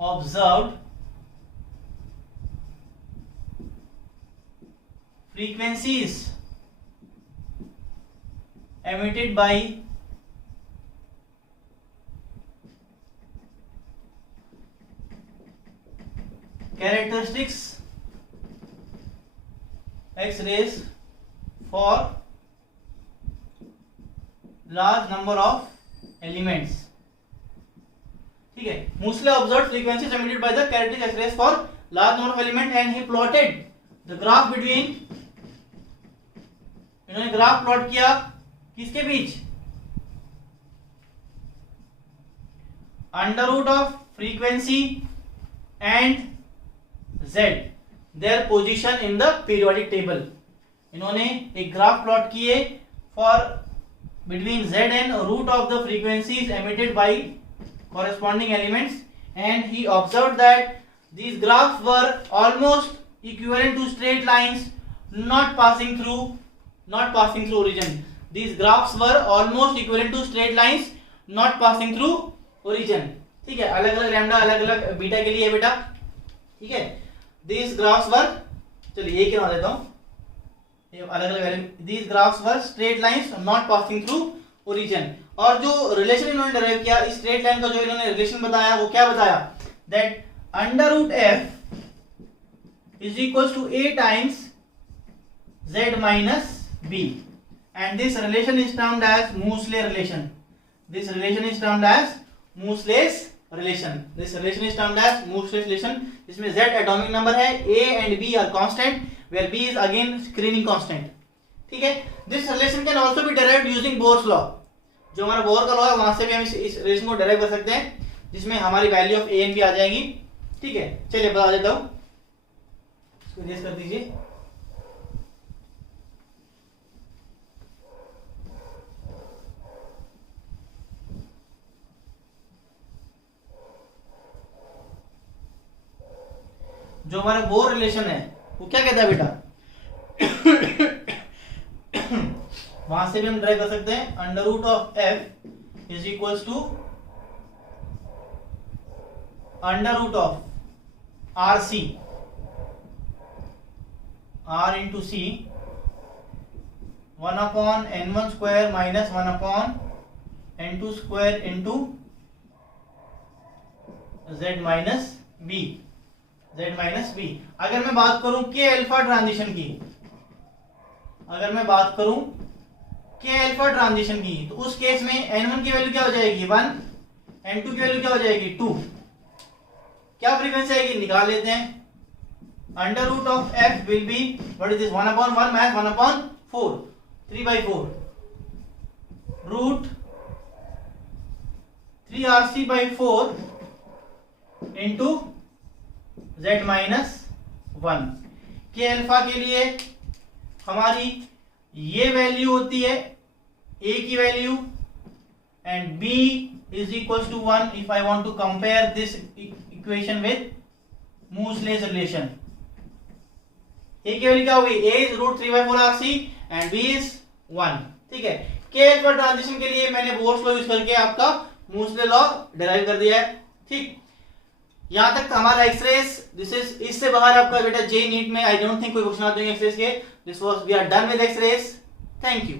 observed frequencies emitted by characteristics X-rays for large number of elements। ठीक है, Mosley observed frequencies emitted by the characteristic X-rays for large number of elements and he plotted the graph between, इन्होंने graph plot किया किसके बीच? Under root of frequency and Z, their position in the periodic table. इन्होंने एक graph plot किए for between Z and root of the frequencies emitted by corresponding elements, and he observed that these graphs were almost equivalent to straight lines not passing through origin. These graphs were almost equivalent to straight lines not passing through origin. ठीक है, अलग अलग lambda अलग अलग beta के लिए बेटा, ठीक है. These graphs were, चलिए ये क्या देता हूँ, ये अलग अलग value. These graphs were straight lines not passing through origin. और जो रिलेशन इन्होंने डेराइव किया इस स्ट्रेट लाइन का, जो इन्होंने रिलेशन बताया वो क्या बताया, that under root f is equals to a times z minus b, and this relation is termed as Moseley relation. This relation is termed as Moseley's relation. This relation is termed as Moseley's relation. इसमें z atomic number है, a and b are constant, where b is again screening constant. ठीक है. This relation can also be derived using Bohr's law. जो हमारा bore का law है वहां से भी हम इस रिलेशन को डेराइव कर सकते हैं, जिसमें हमारी वैल्यू ऑफ ए एन भी आ जाएगी. ठीक है, चलिए बता देता हूं, इसको इरेज कर दीजिए. जो हमारा बोर रिलेशन है वो क्या कहता है बेटा, वहां से भी हम ड्राइव कर सकते हैं. Under root of F is equals to under root of R C, R into C, 1 upon n1 square minus 1 upon n2 square into z minus B, z minus B. अगर मैं बात करूं के अल्फा ट्रांजिशन की, अगर मैं बात करूं के अल्फा ट्रांजिशन की, तो उस केस में n1 की वैल्यू क्या हो जाएगी 1, n2 की वैल्यू क्या हो जाएगी 2. क्या फ्रीक्वेंसी आएगी निकाल लेते हैं. Under root of f will be what is this 1 upon 1 minus 1 upon 4, 3/4 root 3rc/4 into z minus 1. K alpha के लिए हमारी ये वैल्यू होती है a की value, and b is equals to 1 if I want to compare this equation with Moseley's relation. a की value क्या होगी, a is root 3/4 rc and b is 1. ठीक है, के अल्फा ट्रांजिशन के लिए मैंने बोर्स लॉ यूज करके आपका मूसले लॉ डिराइव कर दिया है. ठीक, यहां तक हमारा एक्सरेस. दिस इज, इससे बाहर आपका बेटा जे नीट में आई डोंट थिंक कोई क्वेश्चन आते हैं एक्सरेस के. This was, we are done with X-rays. Thank you.